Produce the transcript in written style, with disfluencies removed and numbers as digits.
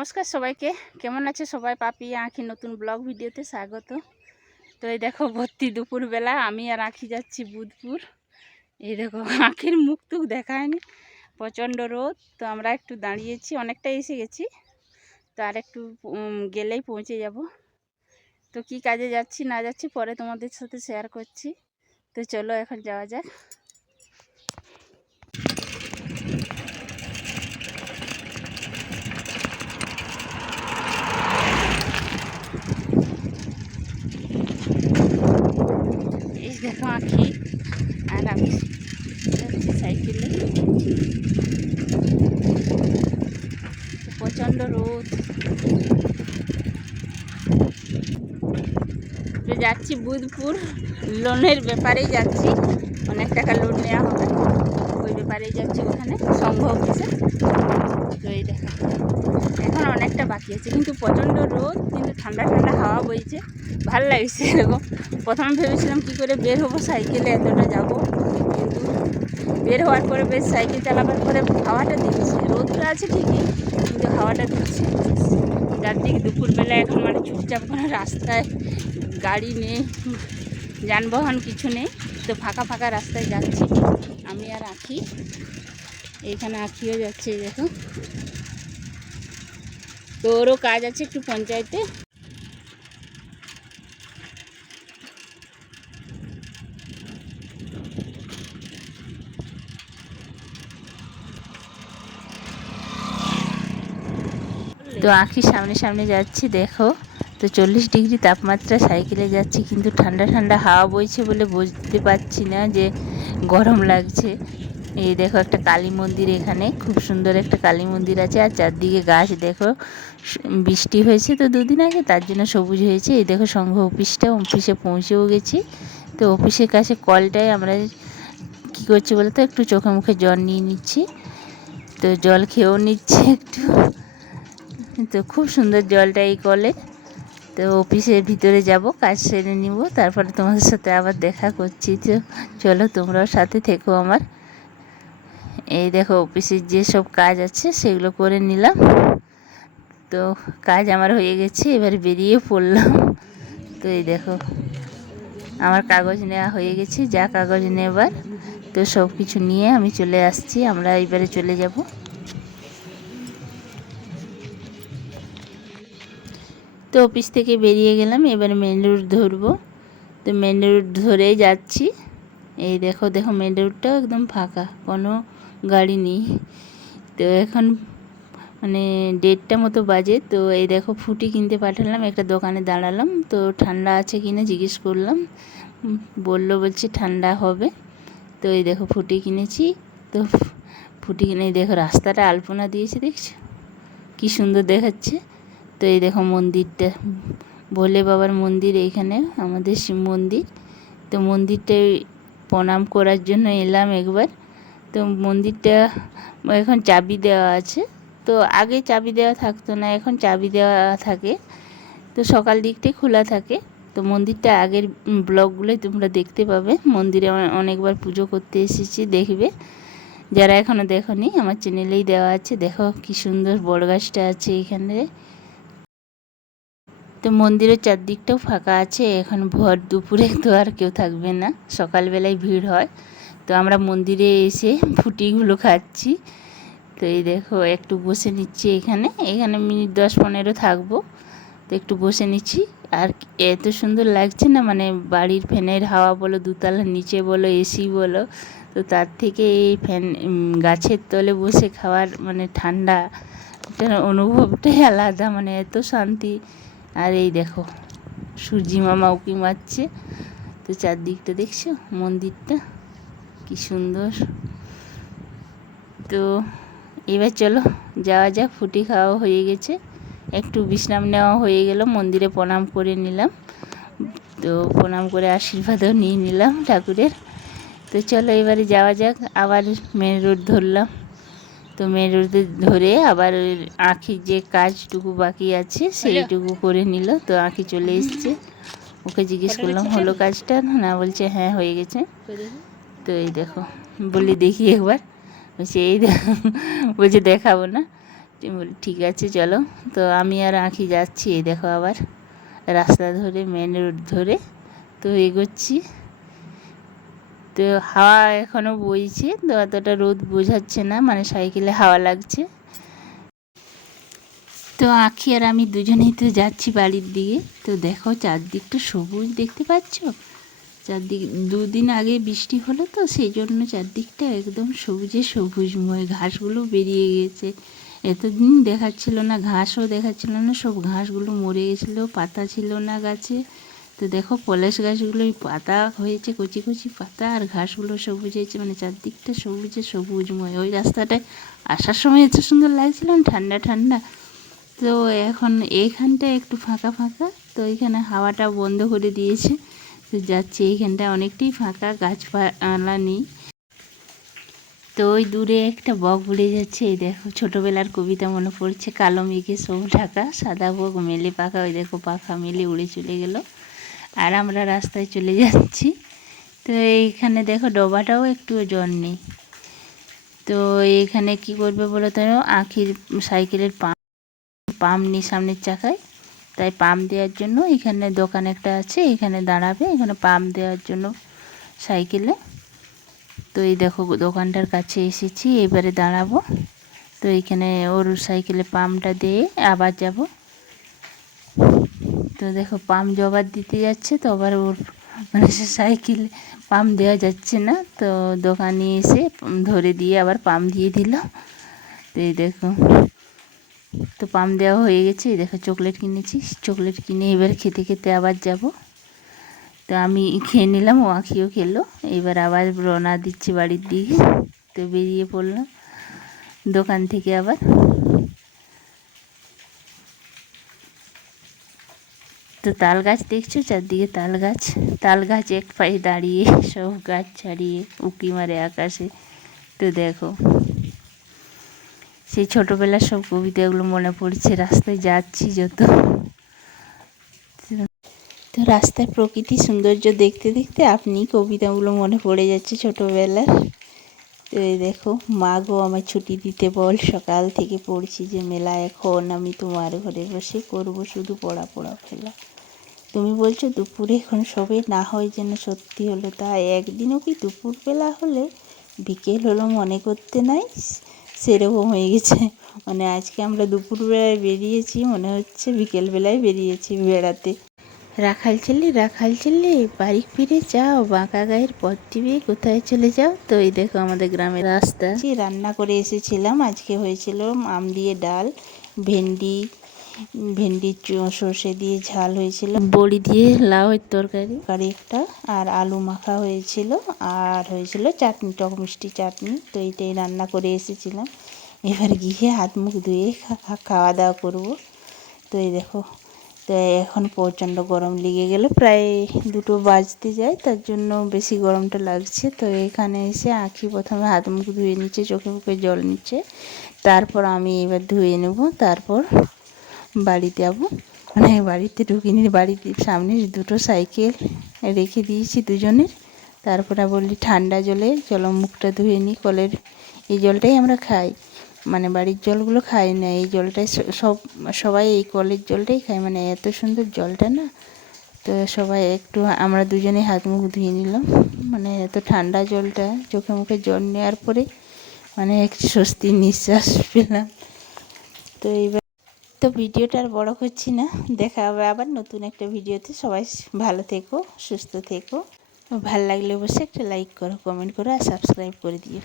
নমস্কার সবাইকে, কেমন আছে সবাই? পাপি আঁখি নতুন ব্লগ ভিডিওতে স্বাগত। তো এই দেখো ভর্তি দুপুরবেলা আমি আর আঁখি যাচ্ছি বুধপুর। এই দেখো আঁখির মুখ টুক দেখায়নি, প্রচণ্ড রোদ। তো আমরা একটু দাঁড়িয়েছি, অনেকটা এসে গেছি। তো আর একটু গেলেই পৌঁছে যাব। তো কি কাজে যাচ্ছি না যাচ্ছি পরে তোমাদের সাথে শেয়ার করছি। তো চলো এখন যাওয়া যাক। এই দেখো আঁখি আর আমি যাচ্ছি সাইকেলে। প্রচণ্ড রোদ। তো যাচ্ছি বুধপুর, লোনের ব্যাপারেই যাচ্ছি। অনেক টাকা লোন নেওয়া হবে, ওই ব্যাপারেই যাচ্ছি ওখানে সংঘ অফিসে। তো এই দেখা এখন অনেকটা বাকি আছে, কিন্তু প্রচণ্ড রোদ, কিন্তু ঠান্ডা ঠান্ডা হাওয়া বইছে, ভালো লাগছে। এরকম প্রথমে ভেবেছিলাম কী করে বের হবো, সাইকেলে এতটা যাব, কিন্তু বের হওয়ার পরে বেশ সাইকেল চালাবার পরে হাওয়াটা দিচ্ছে। রোদটা আছে ঠিকই, কিন্তু হাওয়াটা দিচ্ছে। চারদিকে দুপুরবেলা এখন মানে চুপচাপ, কোনো রাস্তায় গাড়ি নেই, যানবাহন কিছু নেই। তো ফাঁকা ফাঁকা রাস্তায় যাচ্ছি আমি আর আঁখি। এইখানে আঁখিও যাচ্ছে, দেখো। তো ওরও কাজ আছে একটু পঞ্চায়েতে। তো আঁখি সামনে সামনে যাচ্ছি, দেখো। তো 40 ডিগ্রি তাপমাত্রা, সাইকেলে যাচ্ছি, কিন্তু ঠান্ডা ঠান্ডা হাওয়া বইছে বলে বুঝতে পারছি না যে গরম লাগছে। এই দেখো একটা কালী মন্দির, এখানে খুব সুন্দর একটা কালী মন্দির আছে। আর চারদিকে গাছ, দেখো। বৃষ্টি হয়েছে তো দুদিন আগে, তার জন্য সবুজ হয়েছে। এই দেখো সংঘ অফিসটা, অফিসে পৌঁছেও গেছি। তো অফিসের কাছে কলটায় আমরা কী করছি বলো তো, একটু চোখে মুখে জল নিয়ে নিচ্ছি। তো জল খেয়েও নিচ্ছি একটু। তো খুব সুন্দর জলটা এই কলে। তো অফিসের ভিতরে যাব, কাজ সেরে নিব, তারপরে তোমাদের সাথে আবার দেখা করছি। তো চলো তোমরাও সাথে থেকো আমার। এই দেখো অফিসের যেসব কাজ আছে সেগুলো করে নিলাম। তো কাজ আমার হয়ে গেছে, এবার বেরিয়ে পড়লাম। তো এই দেখো আমার কাগজ নেওয়া হয়ে গেছে, যা কাগজ নেবার। তো সব কিছু নিয়ে আমি চলে আসছি, আমরা এবারে চলে যাব। তো অফিস থেকে বেরিয়ে গেলাম, এবার মেন রোড ধরবো। তো মেন রোড ধরেই যাচ্ছি। এই দেখো দেখো মেন রোডটাও একদম ফাঁকা, কোনো গাড়ি নেই। তো এখন মানে 1:30 মতো বাজে। তো এই দেখো ফুটি কিনতে পাঠালাম, একটা দোকানে দাঁড়ালাম। তো ঠান্ডা আছে কিনা জিজ্ঞেস করলাম, বলছে ঠান্ডা হবে। তো এই দেখো ফুটি কিনেছি। তো ফুটি কিনে দেখো রাস্তাটা আলপনা দিয়েছে, দেখছো কি সুন্দর দেখাচ্ছে। তো এই দেখো মন্দিরটা, ভোলে বাবার মন্দির, এইখানে আমাদের শিব মন্দির। তো মন্দিরটায় প্রণাম করার জন্য এলাম একবার। তো মন্দিরটা এখন চাবি দেওয়া আছে। তো আগে চাবি দেওয়া থাকতো না, এখন চাবি দেওয়া থাকে। তো সকাল দিকটাই খোলা থাকে। তো মন্দিরটা আগের ব্লগগুলোই তোমরা দেখতে পাবে। মন্দিরে অনেকবার পুজো করতে এসেছি, দেখবে। যারা এখনও দেখোনি আমার চ্যানেলেই দেওয়া আছে। দেখো কি সুন্দর বড় গাছটা আছে এখানে। তো মন্দিরের চারদিকটাও ফাঁকা আছে, এখন ভর দুপুরে তো আর কেউ থাকবে না, সকালবেলায় ভিড় হয়। তো আমরা মন্দিরে এসে ফুটিগুলো খাচ্ছি। তো এই দেখো একটু বসে নিচ্ছি এখানে মিনিট 10-15 থাকবো। তো একটু বসে নিচ্ছি। আর এত সুন্দর লাগছে না, মানে বাড়ির ফ্যানের হাওয়া বলো, দুতলার নিচে বলো, এসি বলো, তো তার থেকে এই ফ্যান গাছের তলে বসে খাওয়ার মানে ঠান্ডা অনুভবটাই আলাদা, মানে এত শান্তি। আর এই দেখো সূর্যি মামা উঁকি মারছে। তো চারদিকটা দেখছো, মন্দিরটা কি সুন্দর। তো এবার চলো যাওয়া যাক, ফুটি খাওয়া হয়ে গেছে, একটু বিশ্রাম নেওয়া হয়ে গেল, মন্দিরে প্রণাম করে নিলাম। তো প্রণাম করে আশীর্বাদও নিয়ে নিলাম ঠাকুরের। তো চলো এবারে যাওয়া যাক, আবার মেন রোড ধরলাম। তো মেন রোডে ধরে আবার আঁখির যে কাজটুকু বাকি আছে সেইটুকু করে নিল। তো আঁখি চলে এসছে, ওকে জিজ্ঞেস করলাম হলো কাজটা, না বলছে হ্যাঁ হয়ে গেছে। তো এই দেখো বলি দেখি একবার, বলছে এই বলছে দেখাবো না। বলি ঠিক আছে চলো। তো আমি আর আঁখি যাচ্ছি, এই দেখো আবার রাস্তা ধরে, মেন রোড ধরে তো এগোচ্ছি। তো হাওয়া এখনও বইছে, তো অতটা রোদ বোঝাচ্ছে না, মানে সাইকেলে হাওয়া লাগছে। তো আঁখি আর আমি দুজনেই তো যাচ্ছি বাড়ির দিকে। তো দেখো চারদিকটা সবুজ দেখতে পাচ্ছ। চারদিক দুদিন আগে বৃষ্টি হলো, তো সেই জন্য চারদিকটা একদম সবুজে সবুজময়, ঘাসগুলো বেরিয়ে গেছে। এতদিন দেখাচ্ছিল না, ঘাসও দেখাচ্ছিল না, সব ঘাসগুলো মরে গেছিলো, পাতা ছিল না গাছে। তো দেখো পলাশ গাছগুলো পাতা হয়েছে, কচি কচি পাতা, আর ঘাসগুলো সবুজ হয়েছে, মানে চারদিকটা সবুজে সবুজময়। ওই রাস্তাটায় আসার সময় এত সুন্দর লাগছিল, ঠান্ডা ঠান্ডা। তো এখন এইখানটা একটু ফাঁকা ফাঁকা, তো এখানে হাওয়াটা বন্ধ করে দিয়েছে। তো যাচ্ছি, এইখানটা অনেকটাই ফাঁকা, গাছপালা নেই। তো ওই দূরে একটা বক উড়ে যাচ্ছে, এই দেখো ছোটোবেলার কবিতা মনে পড়ছে, কালো মেঘে সব ঢাকা, সাদা বক মেলে পাখা, ওই দেখো পাখা মেলে উড়ে চলে গেল। আর আমরা রাস্তায় চলে যাচ্ছি। তো এইখানে দেখো ডবাটাও একটুও জল নেই। তো এইখানে কি করবে বলো তো, আঁখির সাইকেলের পাম্প নেই সামনের চাকায়, তাই পাম্প দেওয়ার জন্য এখানে দোকান একটা আছে, এখানে দাঁড়াবে, এখানে পাম্প দেওয়ার জন্য সাইকেলে। তো এই দেখো দোকানটার কাছে এসেছি, এবারে দাঁড়াবো। তো এইখানে ওর সাইকেলে পাম্পটা দিয়ে আবার যাব। তো দেখো পাম্প জবার দিতে যাচ্ছে, তো আবার ওর মানে সাইকেলে পাম্প দেওয়া যাচ্ছে না, তো দোকানে এসে ধরে দিয়ে আবার পাম্প দিয়ে দিল। তো এই দেখো, তো পাম্প দেওয়া হয়ে গেছে। এই দেখো চকলেট কিনেছি, চকলেট কিনে এবার খেতে খেতে আবার যাব। তো আমি খেয়ে নিলাম, ও আঁখিও খেলো। এবার আবার রওনা দিচ্ছি বাড়ির দিকে। তো বেরিয়ে পড়লাম দোকান থেকে আবার। তো তাল গাছ দেখছো, চারদিকে তাল গাছ, তাল গাছ এক পায়ে দাঁড়িয়ে, সব গাছ ছাড়িয়ে উঁকি মারে আকাশে। তো দেখো সেই ছোটোবেলার সব কবিতাগুলো মনে পড়ছে রাস্তায় যাচ্ছি যত। তো রাস্তায় প্রকৃতি সৌন্দর্য দেখতে দেখতে আপনি কবিতাগুলো মনে পড়ে যাচ্ছে ছোটোবেলার। তো এই দেখো, মা গো আমায় ছুটি দিতে বল, সকাল থেকে পড়ছি যে মেলা, এখন আমি তোমার ঘরে বসে করব শুধু পড়া পড়া ফেলা। তুমি বলছো দুপুরে এখন সবে, না হয় যেন সত্যি হলো, তাই একদিনও কি দুপুরবেলা হলে বিকেল হলো মনে করতে নাই, সেরকম হয়ে গেছে। মানে আজকে আমরা দুপুরবেলায় বেরিয়েছি, মনে হচ্ছে বিকেলবেলায় বেরিয়েছি বেড়াতে। রাখাল ছেলে বাড়ি ফিরে যাও, বাঁকা গায়ের পথ টিপে কোথায় চলে যাও। তো এই দেখো আমাদের গ্রামের রাস্তা। রান্না করে এসেছিলাম, আজকে হয়েছিল আম দিয়ে ডাল, ভেন্ডি সর্ষে দিয়ে ঝাল হয়েছিল, বড়ি দিয়ে লাউয়ের তরকারি একটা, আর আলু মাখা হয়েছিল, আর হয়েছিল চাটনি, টক মিষ্টি চাটনি। তো এইটাই রান্না করে এসেছিলাম। এবার গিয়ে হাত মুখ ধুয়ে খাওয়া দাওয়া করবো। তো এই দেখো, তো এখন প্রচণ্ড গরম লেগে গেল, প্রায় 2টো বাজতে যায়, তার জন্য বেশি গরমটা লাগছে। তো এখানে এসে আঁখি প্রথমে হাত মুখ ধুয়ে নিচ্ছে, চোখে মুখে জল নিচ্ছে, তারপর আমি এবার ধুয়ে নেব, তারপর বাড়িতে যাবো। মানে বাড়িতে ঢুকিনি, বাড়িতে সামনে 2টো সাইকেল রেখে দিয়েছি দুজনের। তারপরে বললি ঠান্ডা জলে চলো মুখটা ধুয়ে নিই, কলের এই জলটাই আমরা খাই, মানে বাড়ির জলগুলো খাই না, এই জলটাই সবাই এই কলের জলটাই খায়, মানে এত সুন্দর জলটা না। তো সবাই একটু, আমরা দুজনে হাত মুখ ধুয়ে নিলাম, মানে এত ঠান্ডা জলটা, চোখে মুখে জল নেওয়ার পরে মানে একটু স্বস্তির নিঃশ্বাস পেলাম। তো এইবার তো ভিডিওটা আর বড় করছি না, দেখা হবে আবার নতুন একটা ভিডিওতে। সবাই ভালো থেকো, সুস্থ থেকো, ভালো লাগলে অবশ্যই একটা লাইক করো, কমেন্ট করো, আর সাবস্ক্রাইব করে দিও।